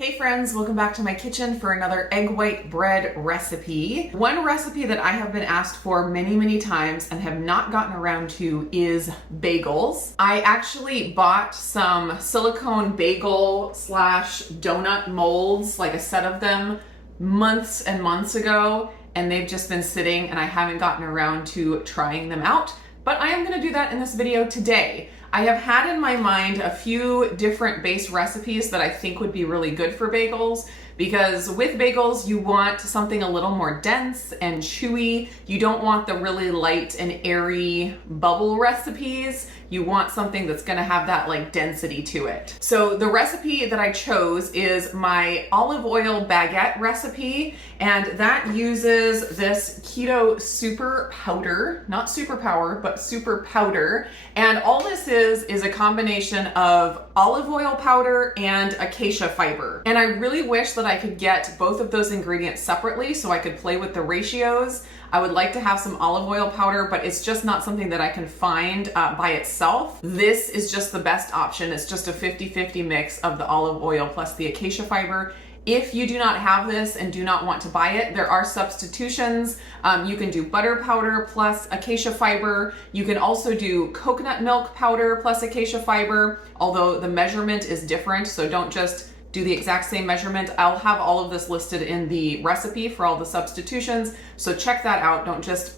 Hey friends, welcome back to my kitchen for another egg white bread recipe. One recipe that I have been asked for many times and have not gotten around to is bagels. I actually bought some silicone bagel slash donut molds, like a set of them, months and months ago, and they've just been sitting and I haven't gotten around to trying them out, but I am gonna do that in this video today. I have had in my mind a few different base recipes that I think would be really good for bagels, because with bagels you want something a little more dense and chewy. You don't want the really light and airy bubble recipes. You want something that's gonna have that like density to it. So the recipe that I chose is my olive oil baguette recipe, and that uses this Keto super powder, not superpower, but super powder. And all this is a combination of olive oil powder and acacia fiber. And I really wish that I could get both of those ingredients separately so I could play with the ratios. I would like to have some olive oil powder, but it's just not something that I can find by itself. This is just the best option. It's just a 50-50 mix of the olive oil plus the acacia fiber. If you do not have this and do not want to buy it, there are substitutions. You can do butter powder plus acacia fiber. You can also do coconut milk powder plus acacia fiber, although the measurement is different, so don't just do the exact same measurement. I'll have all of this listed in the recipe for all the substitutions, so check that out. Don't just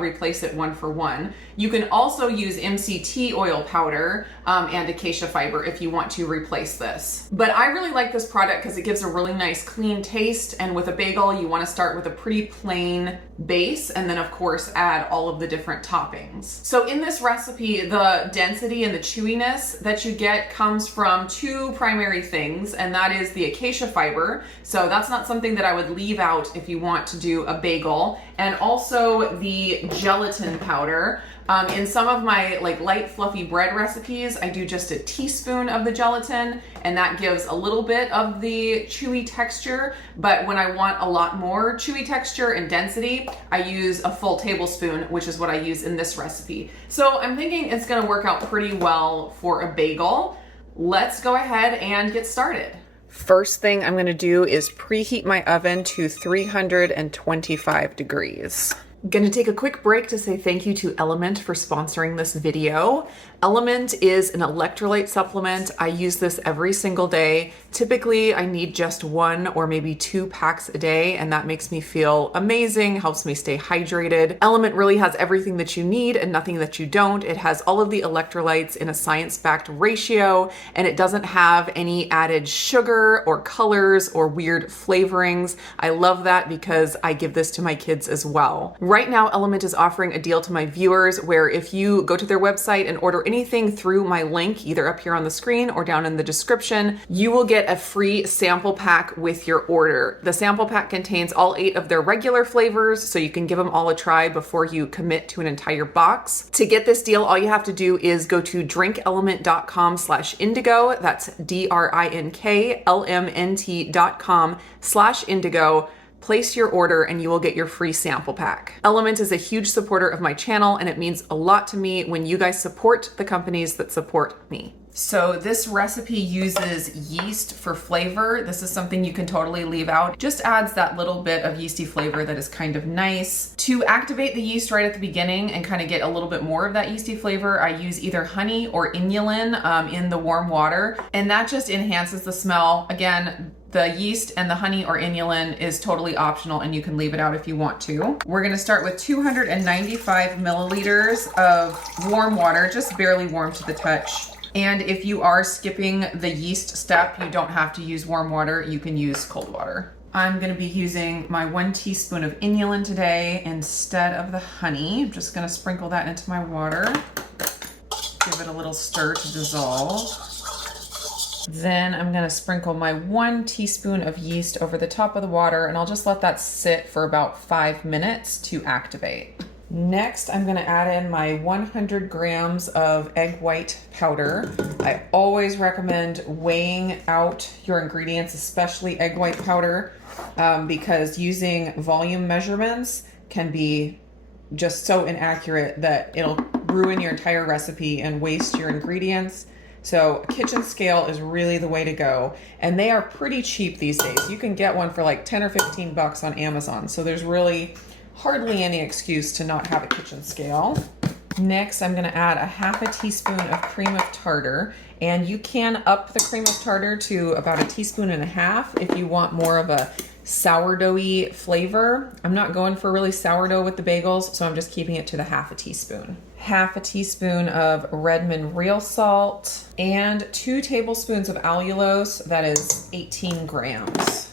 replace it one for one. You can also use MCT oil powder and acacia fiber if you want to replace this. But I really like this product because it gives a really nice clean taste, and with a bagel you want to start with a pretty plain base and then of course add all of the different toppings. So in this recipe, the density and the chewiness that you get comes from two primary things, and that is the acacia fiber. So that's not something that I would leave out if you want to do a bagel, and also the gelatin powder. In some of my like light fluffy bread recipes, I do just a teaspoon of the gelatin, and that gives a little bit of the chewy texture. But when I want a lot more chewy texture and density, I use a full tablespoon, which is what I use in this recipe. So I'm thinking it's gonna work out pretty well for a bagel. Let's go ahead and get started. First thing I'm gonna do is preheat my oven to 325 degrees. I'm gonna take a quick break to say thank you to Element for sponsoring this video. Element is an electrolyte supplement. I use this every single day. Typically, I need just 1 or maybe 2 packs a day, and that makes me feel amazing, helps me stay hydrated. Element really has everything that you need and nothing that you don't. It has all of the electrolytes in a science-backed ratio, and it doesn't have any added sugar or colors or weird flavorings. I love that because I give this to my kids as well. Right now, Element is offering a deal to my viewers where if you go to their website and order anything through my link, either up here on the screen or down in the description, you will get a free sample pack with your order. The sample pack contains all 8 of their regular flavors, so you can give them all a try before you commit to an entire box. To get this deal, all you have to do is go to drinkelement.com/indigo. That's DRINKLMNT.com/indigo. Place your order and you will get your free sample pack. Element is a huge supporter of my channel, and it means a lot to me when you guys support the companies that support me. So this recipe uses yeast for flavor. This is something you can totally leave out. Just adds that little bit of yeasty flavor that is kind of nice. To activate the yeast right at the beginning and kind of get a little bit more of that yeasty flavor, I use either honey or inulin in the warm water, and that just enhances the smell. Again, the yeast and the honey or inulin is totally optional, and you can leave it out if you want to. We're gonna start with 295 milliliters of warm water, just barely warm to the touch. And if you are skipping the yeast step, you don't have to use warm water, you can use cold water. I'm gonna be using my 1 teaspoon of inulin today instead of the honey. I'm just gonna sprinkle that into my water. Give it a little stir to dissolve. Then I'm gonna sprinkle my 1 teaspoon of yeast over the top of the water, and I'll just let that sit for about 5 minutes to activate. Next, I'm gonna add in my 100 grams of egg white powder. I always recommend weighing out your ingredients, especially egg white powder, because using volume measurements can be just so inaccurate that it'll ruin your entire recipe and waste your ingredients. So a kitchen scale is really the way to go. And they are pretty cheap these days. You can get one for like 10 or 15 bucks on Amazon. So there's really hardly any excuse to not have a kitchen scale. Next, I'm gonna add a half a teaspoon of cream of tartar. And you can up the cream of tartar to about a teaspoon and a half if you want more of a sourdoughy flavor. I'm not going for really sourdough with the bagels, so I'm just keeping it to the half a teaspoon. Half a teaspoon of Redmond real salt and 2 tablespoons of allulose, that is 18 grams.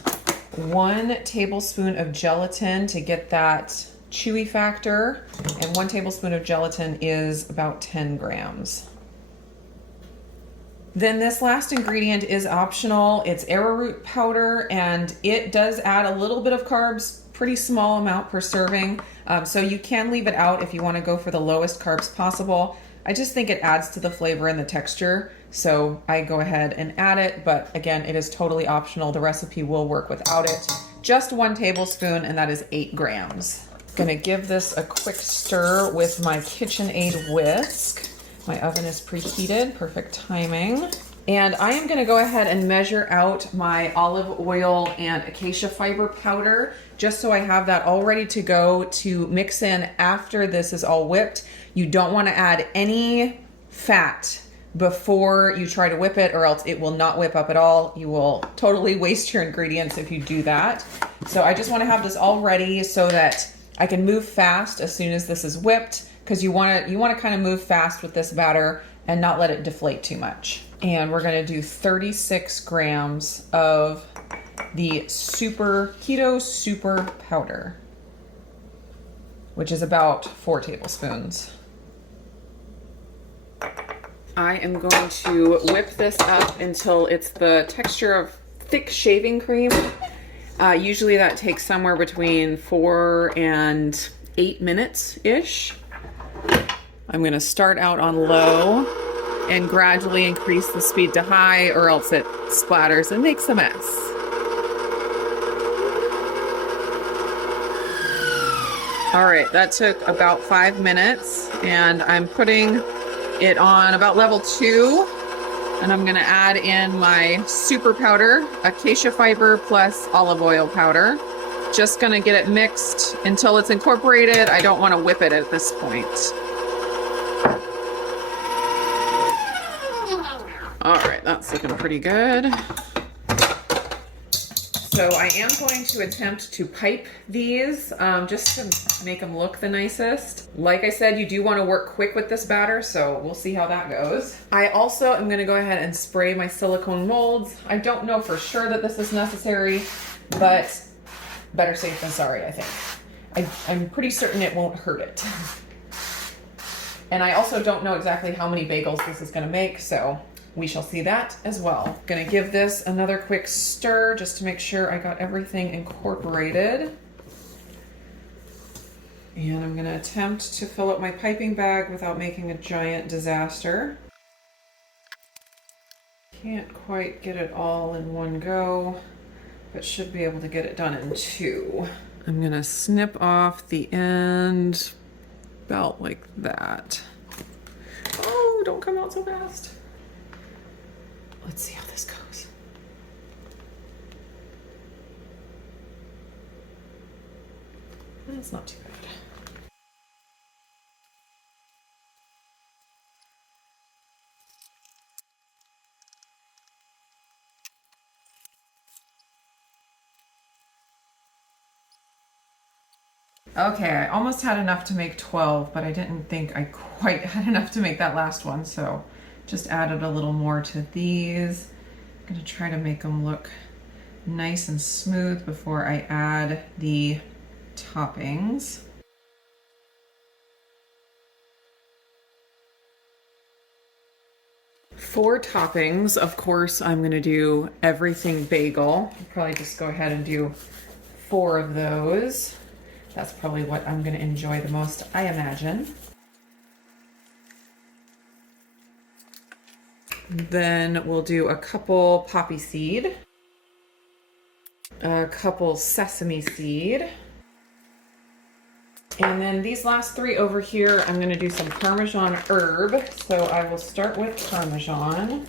1 tablespoon of gelatin to get that chewy factor, and 1 tablespoon of gelatin is about 10 grams. Then this last ingredient is optional. It's arrowroot powder, and it does add a little bit of carbs, pretty small amount per serving. So you can leave it out if you want to go for the lowest carbs possible. I just think it adds to the flavor and the texture, so I go ahead and add it, but again, it is totally optional. The recipe will work without it. Just 1 tablespoon, and that is 8 grams. Gonna give this a quick stir with my KitchenAid whisk. My oven is preheated, perfect timing. And I am gonna go ahead and measure out my olive oil and acacia fiber powder, just so I have that all ready to go to mix in after this is all whipped. You don't wanna add any fat before you try to whip it, or else it will not whip up at all. You will totally waste your ingredients if you do that. So I just wanna have this all ready so that I can move fast as soon as this is whipped, because you want to kind of move fast with this batter and not let it deflate too much. And we're going to do 36 grams of the Keto super powder, which is about 4 tablespoons. I am going to whip this up until it's the texture of thick shaving cream. Usually that takes somewhere between 4 and 8 minutes-ish. I'm going to start out on low and gradually increase the speed to high, or else it splatters and makes a mess. All right, that took about 5 minutes, and I'm putting it on about level 2, and I'm going to add in my super powder, acacia fiber plus olive oil powder. Just going to get it mixed until it's incorporated. I don't want to whip it at this point. All right, that's looking pretty good. So I am going to attempt to pipe these just to make them look the nicest. Like I said, you do want to work quick with this batter, so we'll see how that goes. I also am going to go ahead and spray my silicone molds. I don't know for sure that this is necessary, but better safe than sorry, I think. I'm pretty certain it won't hurt it. And I also don't know exactly how many bagels this is going to make, so we shall see that as well. Gonna give this another quick stir just to make sure I got everything incorporated. And I'm gonna attempt to fill up my piping bag without making a giant disaster. Can't quite get it all in one go, but should be able to get it done in 2. I'm gonna snip off the end about like that. Oh, don't come out so fast. Let's see how this goes. That's not too bad. Okay, I almost had enough to make 12, but I didn't think I quite had enough to make that last one, so just added a little more to these. I'm gonna try to make them look nice and smooth before I add the toppings. For toppings, of course, I'm gonna do everything bagel. I'll probably just go ahead and do 4 of those. That's probably what I'm gonna enjoy the most, I imagine. Then we'll do a couple poppy seed, a couple sesame seed, And then these last three over here, I'm gonna do some Parmesan herb. So I will start with Parmesan.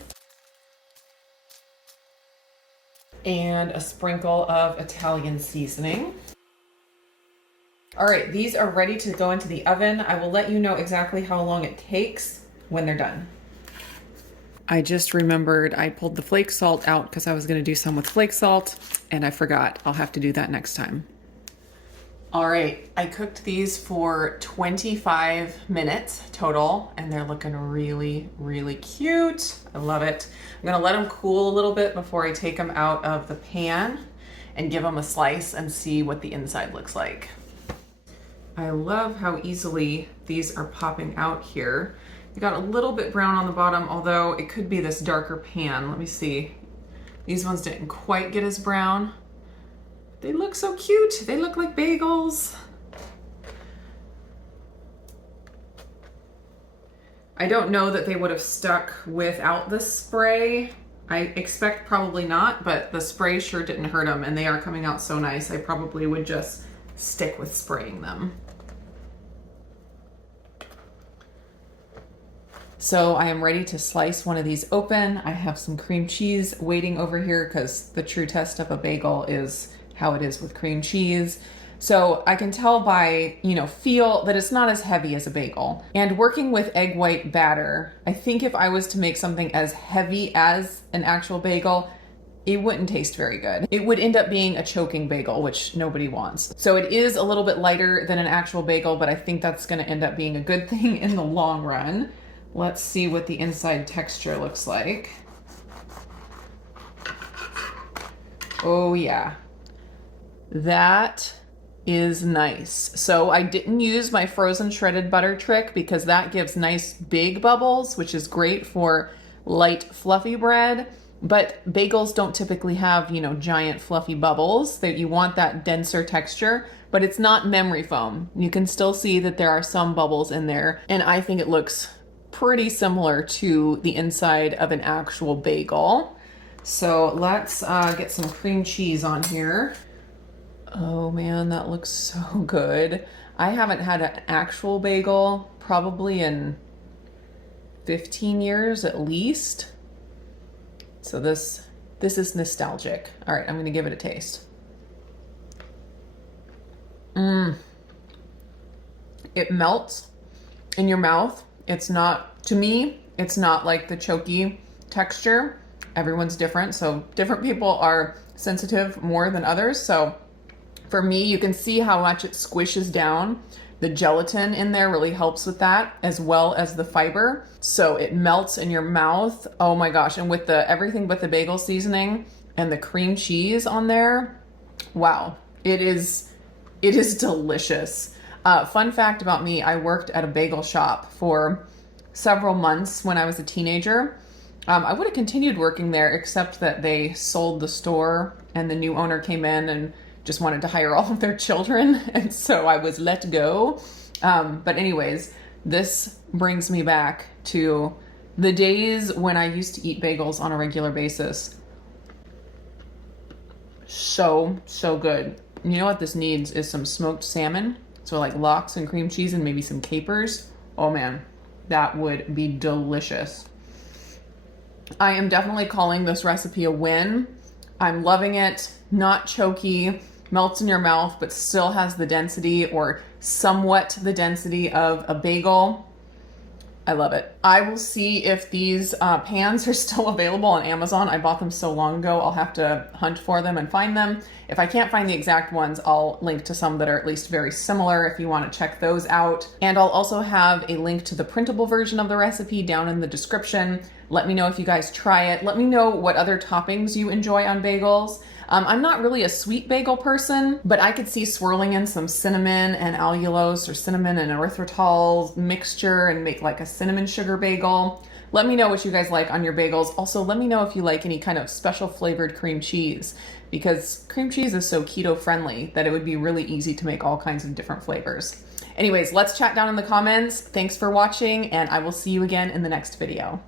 And a sprinkle of Italian seasoning. All right, these are ready to go into the oven. I will let you know exactly how long it takes when they're done. I just remembered I pulled the flake salt out because I was gonna do some with flake salt and I forgot. I'll have to do that next time. All right, I cooked these for 25 minutes total and they're looking really, really cute. I love it. I'm gonna let them cool a little bit before I take them out of the pan and give them a slice and see what the inside looks like. I love how easily these are popping out here. You got a little bit brown on the bottom, although it could be this darker pan. Let me see. These ones didn't quite get as brown. They look so cute. They look like bagels. I don't know that they would have stuck without the spray. I expect probably not, but the spray sure didn't hurt them and they are coming out so nice. I probably would just stick with spraying them. So I am ready to slice one of these open. I have some cream cheese waiting over here because the true test of a bagel is how it is with cream cheese. So I can tell by, feel that it's not as heavy as a bagel. And working with egg white batter, I think if I was to make something as heavy as an actual bagel, it wouldn't taste very good. It would end up being a choking bagel, which nobody wants. So it is a little bit lighter than an actual bagel, but I think that's gonna end up being a good thing in the long run. Let's see what the inside texture looks like. Oh yeah, that is nice. So I didn't use my frozen shredded butter trick because that gives nice big bubbles, which is great for light fluffy bread. But bagels don't typically have, giant fluffy bubbles. That you want that denser texture, but it's not memory foam. You can still see that there are some bubbles in there, and I think it looks pretty similar to the inside of an actual bagel. So let's get some cream cheese on here. Oh man, that looks so good. I haven't had an actual bagel probably in 15 years at least. So this is nostalgic. All right, I'm gonna give it a taste. It melts in your mouth. It's not, to me, it's not like the choky texture. Everyone's different, so different people are sensitive more than others. So for me, you can see how much it squishes down. The gelatin in there really helps with that, as well as the fiber. So it melts in your mouth. Oh my gosh, and with the everything but the bagel seasoning and the cream cheese on there, wow, it is delicious. Fun fact about me, I worked at a bagel shop for several months when I was a teenager. I would have continued working there, except that they sold the store and the new owner came in and just wanted to hire all of their children. And so I was let go. But anyways, this brings me back to the days when I used to eat bagels on a regular basis. So good. You know what this needs is some smoked salmon. So like lox and cream cheese and maybe some capers. Oh man, that would be delicious. I am definitely calling this recipe a win. I'm loving it. Not choky, melts in your mouth, but still has the density or somewhat the density of a bagel. I love it. I will see if these pans are still available on Amazon. I bought them so long ago, I'll have to hunt for them and find them. If I can't find the exact ones, I'll link to some that are at least very similar if you want to check those out. And I'll also have a link to the printable version of the recipe down in the description. Let me know if you guys try it. Let me know what other toppings you enjoy on bagels. I'm not really a sweet bagel person, but I could see swirling in some cinnamon and allulose or cinnamon and erythritol mixture and make like a cinnamon sugar bagel. Let me know what you guys like on your bagels. Also, let me know if you like any kind of special flavored cream cheese, because cream cheese is so keto friendly that it would be really easy to make all kinds of different flavors. Anyways, let's chat down in the comments. Thanks for watching, and I will see you again in the next video.